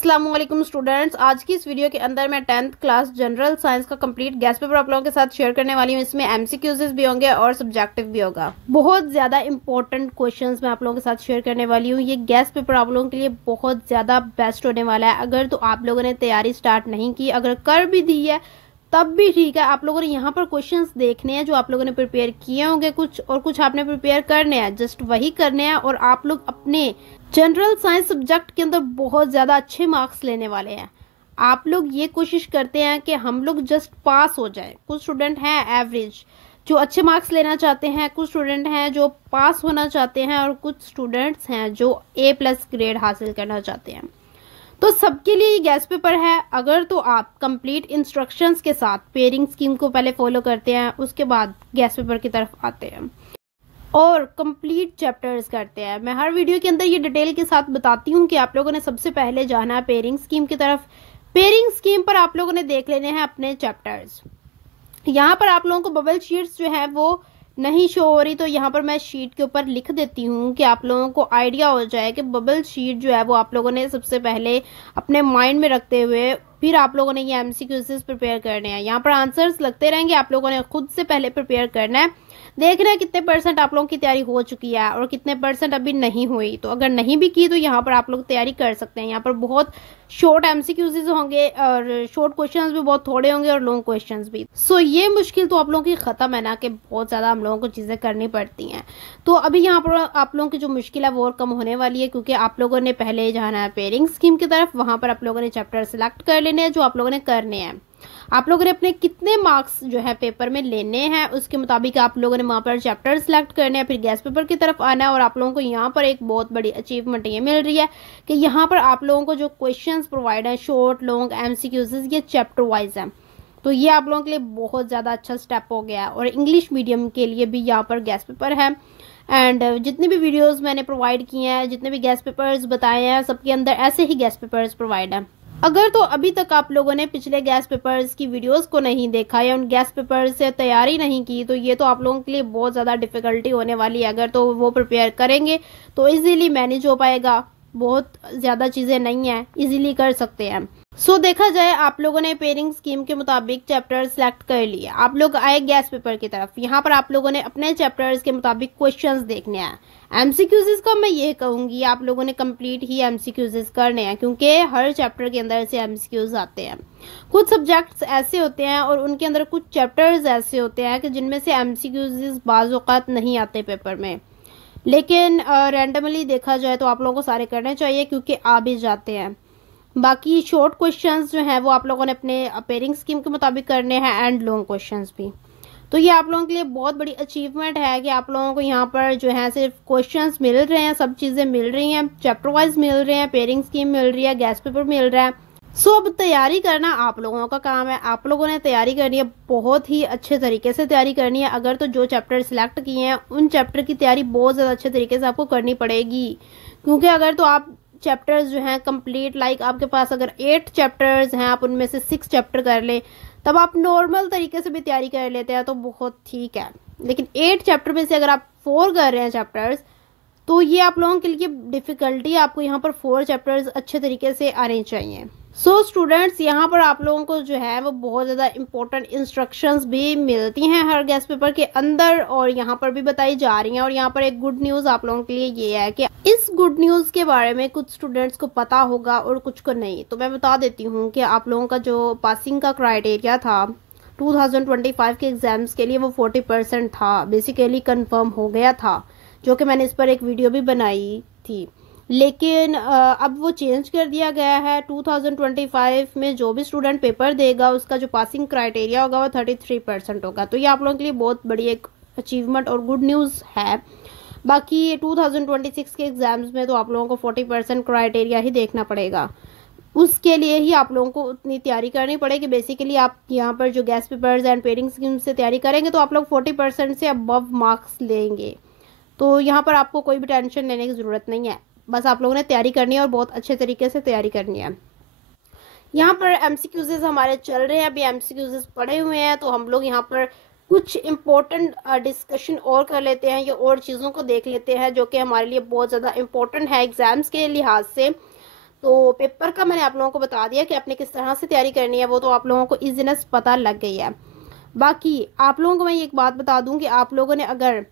अस्सलाम वालेकुम स्टूडेंट्स। आज की इस वीडियो के अंदर मैं 10th क्लास जनरल साइंस का कंप्लीट गैस पेपर आप लोगों के साथ शेयर करने वाली हूँ। इसमें एमसीक्यूज भी होंगे और सब्जेक्टिव भी होगा। बहुत ज्यादा इंपॉर्टेंट क्वेश्चंस मैं आप लोगों के साथ शेयर करने वाली हूँ। ये गैस पेपर आप लोगों के लिए बहुत ज्यादा बेस्ट होने वाला है। अगर तो आप लोगों ने तैयारी स्टार्ट नहीं की, अगर कर भी दी है तब भी ठीक है। आप लोगों ने यहाँ पर क्वेश्चंस देखने हैं जो आप लोगों ने प्रिपेयर किए होंगे कुछ, और कुछ आपने प्रिपेयर करने हैं, जस्ट वही करने हैं। और आप लोग अपने जनरल साइंस सब्जेक्ट के अंदर बहुत ज्यादा अच्छे मार्क्स लेने वाले हैं। आप लोग ये कोशिश करते हैं कि हम लोग जस्ट पास हो जाए। कुछ स्टूडेंट हैं एवरेज जो अच्छे मार्क्स लेना चाहते हैं, कुछ स्टूडेंट हैं जो पास होना चाहते हैं, और कुछ स्टूडेंट्स हैं जो A+ ग्रेड हासिल करना चाहते हैं। तो सबके लिए ये गैस पेपर है। अगर तो आप कंप्लीट इंस्ट्रक्शंस के साथ पेयरिंग स्कीम को पहले फॉलो करते हैं, उसके बाद गैस पेपर की तरफ आते हैं और कंप्लीट चैप्टर्स करते हैं। मैं हर वीडियो के अंदर ये डिटेल के साथ बताती हूँ कि आप लोगों ने सबसे पहले जाना है पेयरिंग स्कीम की तरफ। पेयरिंग स्कीम पर आप लोगों ने देख लेने हैं अपने चैप्टर्स। यहाँ पर आप लोगों को बबल शीट्स जो है वो नहीं शो हो रही, तो यहाँ पर मैं शीट के ऊपर लिख देती हूँ कि आप लोगों को आइडिया हो जाए कि बबल शीट जो है वो आप लोगों ने सबसे पहले अपने माइंड में रखते हुए फिर आप लोगों ने ये एमसीक्यूज प्रिपेयर करने हैं। यहाँ पर आंसर्स लगते रहेंगे, आप लोगों ने खुद से पहले प्रिपेयर करना है। देखना है कितने % आप लोगों की तैयारी हो चुकी है और कितने % अभी नहीं हुई। तो अगर नहीं भी की तो यहाँ पर आप लोग तैयारी कर सकते हैं। यहाँ पर बहुत शॉर्ट एमसीक्यूज होंगे और शॉर्ट क्वेश्चंस भी बहुत थोड़े होंगे और लॉन्ग क्वेश्चंस भी। सो ये मुश्किल तो आप लोगों की खत्म है ना, कि बहुत ज्यादा हम लोगों को चीजें करनी पड़ती हैं। तो अभी यहाँ पर आप लोगों की जो मुश्किल है वो और कम होने वाली है, क्योंकि आप लोगों ने पहले जाना है पेयरिंग स्कीम की तरफ। वहां पर आप लोगों ने चैप्टर सिलेक्ट कर लेने हैं जो आप लोगों ने करने हैं। आप लोगों ने अपने कितने मार्क्स जो है पेपर में लेने हैं उसके मुताबिक आप लोगों ने वहां पर चैप्टर सिलेक्ट करने हैं, फिर गैस पेपर की तरफ आना है। और आप लोगों को यहाँ पर एक बहुत बड़ी अचीवमेंट ये मिल रही है कि यहाँ पर आप लोगों को जो क्वेश्चंस प्रोवाइड है शॉर्ट लॉन्ग एमसीक्यूज ये चैप्टर वाइज है। तो ये आप लोगों के लिए बहुत ज्यादा अच्छा स्टेप हो गया है। और इंग्लिश मीडियम के लिए भी यहाँ पर गैस पेपर है। एंड जितने भी वीडियोस मैंने प्रोवाइड किए हैं, जितने भी गैस पेपर्स बताए हैं, सबके अंदर ऐसे ही गैस पेपर्स प्रोवाइड है। अगर तो अभी तक आप लोगों ने पिछले गैस पेपर्स की वीडियोस को नहीं देखा या उन गैस पेपर्स से तैयारी नहीं की, तो ये तो आप लोगों के लिए बहुत ज़्यादा डिफिकल्टी होने वाली है। अगर तो वो प्रिपेयर करेंगे तो इजीली मैनेज हो पाएगा। बहुत ज़्यादा चीज़ें नहीं है, इजीली कर सकते हैं। सो देखा जाए आप लोगों ने पेयरिंग स्कीम के मुताबिक चैप्टर सिलेक्ट कर लिए। आप लोग आए गैस पेपर की तरफ। यहाँ पर आप लोगों ने अपने चैप्टर्स के मुताबिक क्वेश्चंस देखने हैं। एमसीक्यूज का मैं ये कहूंगी आप लोगों ने कंप्लीट ही एमसीक्यूज करने हैं, क्योंकि हर चैप्टर के अंदर से एमसीक्यूज आते हैं। कुछ सब्जेक्ट्स ऐसे होते हैं और उनके अंदर कुछ चैप्टर्स ऐसे होते हैं कि जिनमें से एमसीक्यूज बाज़ औक़ात नहीं आते पेपर में, लेकिन रैंडमली देखा जाए तो आप लोगों को सारे करने चाहिए क्योंकि आ भी जाते हैं। बाकी शॉर्ट क्वेश्चंस जो हैं वो आप लोगों ने अपने पेयरिंग स्कीम के मुताबिक करने हैं, एंड लॉन्ग क्वेश्चंस भी। तो ये आप लोगों के लिए बहुत बड़ी अचीवमेंट है कि आप लोगों को यहाँ पर जो है सिर्फ क्वेश्चंस मिल रहे हैं, सब चीज़ें मिल रही हैं, चैप्टर वाइज मिल रहे हैं, पेयरिंग स्कीम मिल रही है, गैस पेपर मिल रहा है। सो अब तैयारी करना आप लोगों का काम है। आप लोगों ने तैयारी करनी है, बहुत ही अच्छे तरीके से तैयारी करनी है। अगर तो जो चैप्टर सिलेक्ट किए हैं उन चैप्टर की तैयारी बहुत ज़्यादा अच्छे तरीके से आपको करनी पड़ेगी, क्योंकि अगर तो आप चैप्टर्स जो हैं कंप्लीट लाइक आपके पास अगर 8 चैप्टर्स हैं, आप उनमें से 6 चैप्टर कर ले, तब आप नॉर्मल तरीके से भी तैयारी कर लेते हैं तो बहुत ठीक है। लेकिन 8 चैप्टर में से अगर आप 4 कर रहे हैं चैप्टर्स, तो ये आप लोगों के लिए डिफिकल्टी। आपको यहाँ पर 4 चैप्टर्स अच्छे तरीके से आने चाहिए। सो स्टूडेंट्स, यहाँ पर आप लोगों को जो है वो बहुत ज़्यादा इंपॉर्टेंट इंस्ट्रक्शंस भी मिलती हैं हर गैस पेपर के अंदर, और यहाँ पर भी बताई जा रही हैं। और यहाँ पर एक गुड न्यूज़ आप लोगों के लिए ये है कि इस गुड न्यूज़ के बारे में कुछ स्टूडेंट्स को पता होगा और कुछ को नहीं। तो मैं बता देती हूँ कि आप लोगों का जो पासिंग का क्राइटेरिया था 2025 के एग्जाम्स के लिए वो 40% था, बेसिकली कंफर्म हो गया था, जो कि मैंने इस पर एक वीडियो भी बनाई थी। लेकिन अब वो चेंज कर दिया गया है। 2025 में जो भी स्टूडेंट पेपर देगा उसका जो पासिंग क्राइटेरिया होगा वो 33% होगा। तो ये आप लोगों के लिए बहुत बड़ी एक अचीवमेंट और गुड न्यूज़ है। बाकी 2026 के एग्जाम्स में तो आप लोगों को 40% क्राइटेरिया ही देखना पड़ेगा। उसके लिए ही आप लोगों को उतनी तैयारी करनी पड़ेगी। बेसिकली आप यहाँ पर जो gas papers and pairing scheme से तैयारी करेंगे तो आप लोग 40% से अबव मार्क्स लेंगे। तो यहाँ पर आपको कोई भी टेंशन लेने की ज़रूरत नहीं है, बस आप लोगों ने तैयारी करनी है और बहुत अच्छे तरीके से तैयारी करनी है। यहाँ पर एमसीक्यूज हमारे चल रहे हैं, अभी एमसीक्यूज पढ़े हुए हैं, तो हम लोग यहाँ पर कुछ इम्पोर्टेंट डिस्कशन और कर लेते हैं या और चीज़ों को देख लेते हैं जो कि हमारे लिए बहुत ज़्यादा इम्पोर्टेंट है एग्जाम्स के लिहाज से। तो पेपर का मैंने आप लोगों को बता दिया कि आपने किस तरह से तैयारी करनी है, वो तो आप लोगों को इजीनेस पता लग गई है। बाकी आप लोगों को मैं एक बात बता दूं कि आप लोगों ने अगर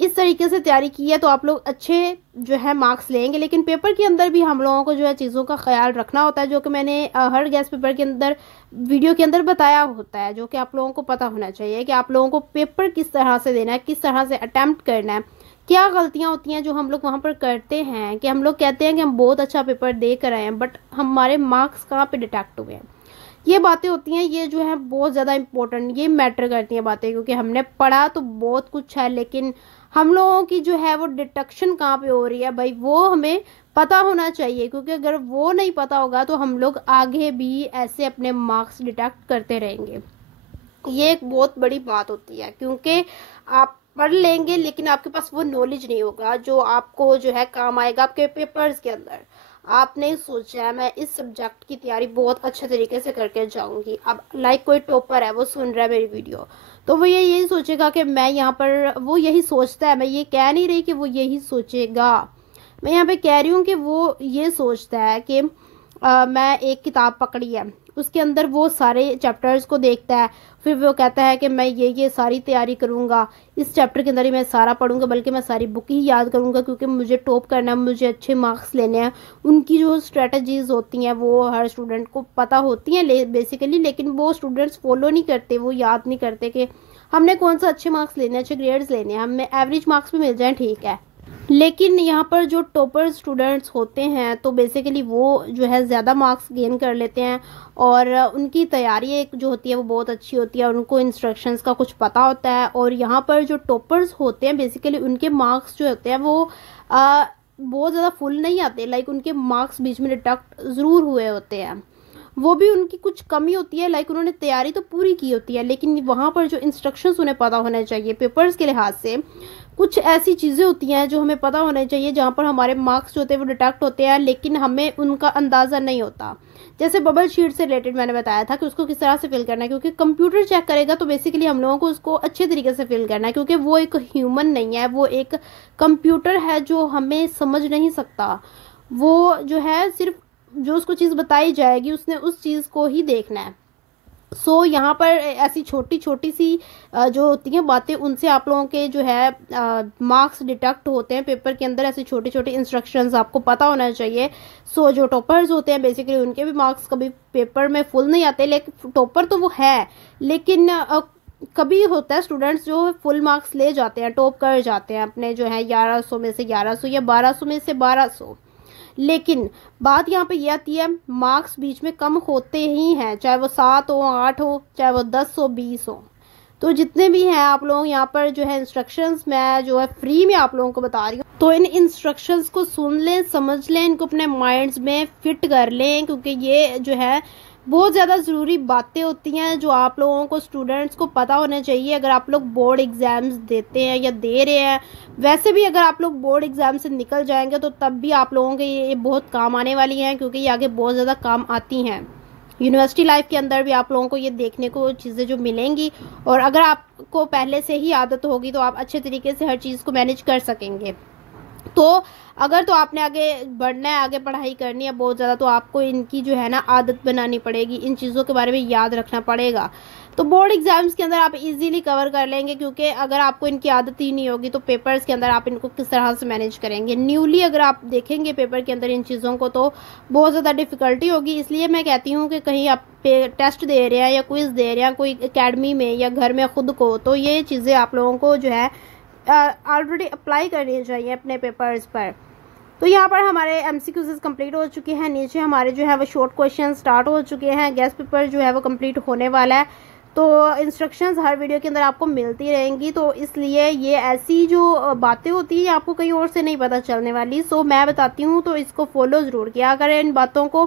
इस तरीके से तैयारी की है तो आप लोग अच्छे जो है मार्क्स लेंगे। लेकिन पेपर के अंदर भी हम लोगों को जो है चीज़ों का ख्याल रखना होता है, जो कि मैंने हर गैस पेपर के अंदर वीडियो के अंदर बताया होता है, जो कि आप लोगों को पता होना चाहिए कि आप लोगों को पेपर किस तरह से देना है, किस तरह से अटेम्प्ट करना है। क्या गलतियां होती हैं जो हम लोग वहाँ पर करते हैं कि हम लोग कहते हैं कि हम बहुत अच्छा पेपर दे कर आए हैं, बट हमारे मार्क्स कहाँ पे डिटेक्ट हुए हैं। ये बातें होती हैं, ये जो है बहुत ज़्यादा इंपॉर्टेंट, ये मैटर करती हैं बातें, क्योंकि हमने पढ़ा तो बहुत कुछ है, लेकिन हम लोगों की जो है वो डिटेक्शन कहाँ पे हो रही है भाई, वो हमें पता होना चाहिए। क्योंकि अगर वो नहीं पता होगा तो हम लोग आगे भी ऐसे अपने मार्क्स डिटेक्ट करते रहेंगे। ये एक बहुत बड़ी बात होती है, क्योंकि आप पढ़ लेंगे लेकिन आपके पास वो नॉलेज नहीं होगा जो आपको जो है काम आएगा आपके पेपर्स के अंदर। आपने सोचा है मैं इस सब्जेक्ट की तैयारी बहुत अच्छे तरीके से करके जाऊंगी, अब लाइक कोई टॉपर है वो सुन रहा है मेरी वीडियो, तो वो यही सोचेगा कि मैं यहाँ पर, वो यही सोचता है, मैं ये कह नहीं रही कि वो यही सोचेगा, मैं यहाँ पे कह रही हूँ कि वो ये सोचता है कि मैं एक किताब पकड़ी है, उसके अंदर वो सारे चैप्टर्स को देखता है, फिर वो कहता है कि मैं ये सारी तैयारी करूँगा, इस चैप्टर के अंदर ही मैं सारा पढ़ूंगा, बल्कि मैं सारी बुक ही याद करूँगा, क्योंकि मुझे टॉप करना है, मुझे अच्छे मार्क्स लेने हैं। उनकी जो स्ट्रेटजीज होती हैं वो हर स्टूडेंट को पता होती हैं बेसिकली, लेकिन वो स्टूडेंट्स फॉलो नहीं करते, वो याद नहीं करते कि हमने कौन सा अच्छे मार्क्स लेने हैं, अच्छे ग्रेड्स लेने हैं, हमें एवरेज मार्क्स भी मिल जाए ठीक है। लेकिन यहाँ पर जो टॉपर स्टूडेंट्स होते हैं तो बेसिकली वो जो है ज़्यादा मार्क्स गेन कर लेते हैं, और उनकी तैयारी एक जो होती है वो बहुत अच्छी होती है, उनको इंस्ट्रक्शंस का कुछ पता होता है। और यहाँ पर जो टॉपर्स होते हैं बेसिकली उनके मार्क्स जो होते हैं वो बहुत ज़्यादा फुल नहीं आते, लाइक उनके मार्क्स बीच में डिडक्ट ज़रूर हुए होते हैं, वो भी उनकी कुछ कमी होती है, लाइक उन्होंने तैयारी तो पूरी की होती है, लेकिन वहाँ पर जो इंस्ट्रक्शंस उन्हें पता होने चाहिए पेपर्स के लिहाज से, कुछ ऐसी चीज़ें होती हैं जो हमें पता होना चाहिए, जहाँ पर हमारे मार्क्स जो होते हैं वो डिटेक्ट होते हैं, लेकिन हमें उनका अंदाज़ा नहीं होता। जैसे बबल शीट से रिलेटेड मैंने बताया था कि उसको किस तरह से फिल करना है, क्योंकि कंप्यूटर चेक करेगा तो बेसिकली हम लोगों को उसको अच्छे तरीके से फिल करना है, क्योंकि वो एक ह्यूमन नहीं है, वो एक कंप्यूटर है जो हमें समझ नहीं सकता। वो जो है सिर्फ जो उसको चीज़ बताई जाएगी उसने उस चीज़ को ही देखना है। सो यहाँ पर ऐसी छोटी छोटी सी जो होती हैं बातें, उनसे आप लोगों के जो है मार्क्स डिटेक्ट होते हैं पेपर के अंदर। ऐसी छोटी छोटी इंस्ट्रक्शंस आपको पता होना चाहिए। सो जो टॉपर्स होते हैं बेसिकली उनके भी मार्क्स कभी पेपर में फुल नहीं आते, लेकिन टॉपर तो वो है, लेकिन कभी होता है स्टूडेंट्स जो फुल मार्क्स ले जाते हैं, टॉप कर जाते हैं अपने जो है 1100 में से 1100 या 1200 में से 1200। लेकिन बात यहाँ पे ये आती है, मार्क्स बीच में कम होते ही हैं, चाहे वो 7 हो, 8 हो, चाहे वो 10 हो, 20 हो। तो जितने भी हैं आप लोग यहाँ पर जो है इंस्ट्रक्शंस मैं जो है फ्री में आप लोगों को बता रही हूँ, तो इन इंस्ट्रक्शंस को सुन लें, समझ लें, इनको अपने माइंड्स में फिट कर लें, क्योंकि ये जो है बहुत ज़्यादा ज़रूरी बातें होती हैं जो आप लोगों को स्टूडेंट्स को पता होना चाहिए। अगर आप लोग बोर्ड एग्ज़ाम्स देते हैं या दे रहे हैं, वैसे भी अगर आप लोग बोर्ड एग्ज़ाम से निकल जाएंगे तो तब भी आप लोगों के ये बहुत काम आने वाली हैं, क्योंकि ये आगे बहुत ज़्यादा काम आती हैं। यूनिवर्सिटी लाइफ के अंदर भी आप लोगों को ये देखने को चीज़ें जो मिलेंगी, और अगर आपको पहले से ही आदत होगी तो आप अच्छे तरीके से हर चीज़ को मैनेज कर सकेंगे। तो अगर तो आपने आगे बढ़ना है, आगे पढ़ाई करनी है बहुत ज़्यादा, तो आपको इनकी जो है ना आदत बनानी पड़ेगी, इन चीज़ों के बारे में याद रखना पड़ेगा। तो बोर्ड एग्जाम्स के अंदर आप इजीली कवर कर लेंगे, क्योंकि अगर आपको इनकी आदत ही नहीं होगी तो पेपर्स के अंदर आप इनको किस तरह से मैनेज करेंगे। न्यूली अगर आप देखेंगे पेपर के अंदर इन चीज़ों को तो बहुत ज़्यादा डिफ़िकल्टी होगी। इसलिए मैं कहती हूँ कि कहीं आप टेस्ट दे रहे हैं या क्विज़ दे रहे हैं कोई अकेडमी में या घर में खुद को, तो ये चीज़ें आप लोगों को जो है ऑलरेडी अप्लाई करनी चाहिए अपने पेपर्स पर। तो यहाँ पर हमारे एमसीक्यूज़ कंप्लीट हो चुके हैं, नीचे हमारे जो है वो शॉर्ट क्वेश्चन स्टार्ट हो चुके हैं, गेस्ट पेपर जो है वो कंप्लीट होने वाला है। तो इंस्ट्रक्शंस हर वीडियो के अंदर आपको मिलती रहेंगी, तो इसलिए ये ऐसी जो बातें होती हैं आपको कहीं और से नहीं पता चलने वाली। सो मैं बताती हूँ तो इसको फॉलो ज़रूर किया करें इन बातों को।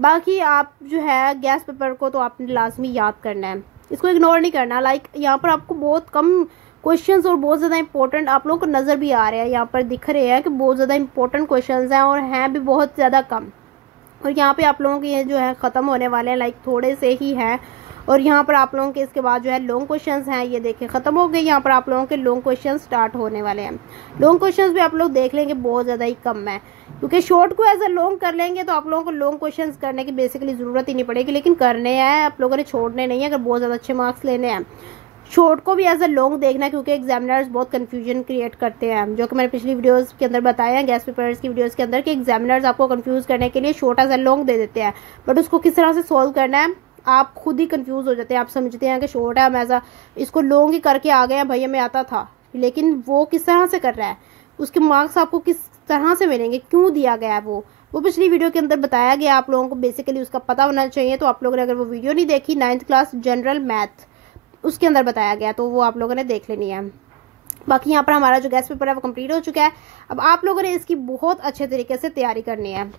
बाकी आप जो है गेस्ट पेपर को तो आपने लाजमी याद करना है, इसको इग्नोर नहीं करना। लाइक यहाँ पर आपको बहुत कम क्वेश्चंस और बहुत ज़्यादा इंपॉर्टेंट आप लोगों को नज़र भी आ रहे हैं, यहाँ पर दिख रहे हैं कि बहुत ज़्यादा इंपॉर्टेंट क्वेश्चंस हैं और हैं भी बहुत ज़्यादा कम। और यहाँ पे आप लोगों के ये जो है ख़त्म होने वाले हैं, लाइक थोड़े से ही हैं, और यहाँ पर आप लोगों के इसके बाद जो है लॉन्ग क्वेश्चंस हैं, ये देखें ख़त्म हो गए। यहाँ पर आप लोगों के लॉन्ग क्वेश्चन स्टार्ट होने वाले हैं। लॉन्ग क्वेश्चंस भी आप लोग देख लेंगे, बहुत ज़्यादा ही कम है, क्योंकि शॉर्ट को एज अ लॉन्ग कर लेंगे तो आप लोगों को लॉन्ग क्वेश्चंस करने की बेसिकली ज़रूरत ही नहीं पड़ेगी, लेकिन करने हैं आप लोगों ने, छोड़ने नहीं है अगर बहुत ज़्यादा अच्छे मार्क्स लेने हैं। शॉर्ट को भी एज अ लॉन्ग देखना है, क्योंकि एग्जामिनर्स बहुत कंफ्यूजन क्रिएट करते हैं, जो कि मैंने पिछली वीडियोस के अंदर बताया है, गैस पेपर्स की वीडियोस के अंदर, कि एग्जामिनर्स आपको कंफ्यूज करने के लिए शॉर्ट एज अ लॉन्ग दे देते हैं, बट उसको किस तरह से सॉल्व करना है आप खुद ही कंफ्यूज हो जाते हैं। आप समझते हैं कि शॉर्ट है, हम ऐसा इसको लॉन्ग ही करके आ गए हैं, भाई हमें आता था, लेकिन वो किस तरह से कर रहा है, उसके मार्क्स आपको किस तरह से मिलेंगे, क्यों दिया गया है वो पिछली वीडियो के अंदर बताया गया। आप लोगों को बेसिकली उसका पता होना चाहिए। तो आप लोगों ने अगर वो वीडियो नहीं देखी 9th क्लास जनरल मैथ, उसके अंदर बताया गया, तो वो आप लोगों ने देख लेनी है। बाकी यहाँ पर हमारा जो गैस पेपर है वो कंप्लीट हो चुका है। अब आप लोगों ने इसकी बहुत अच्छे तरीके से तैयारी करनी है।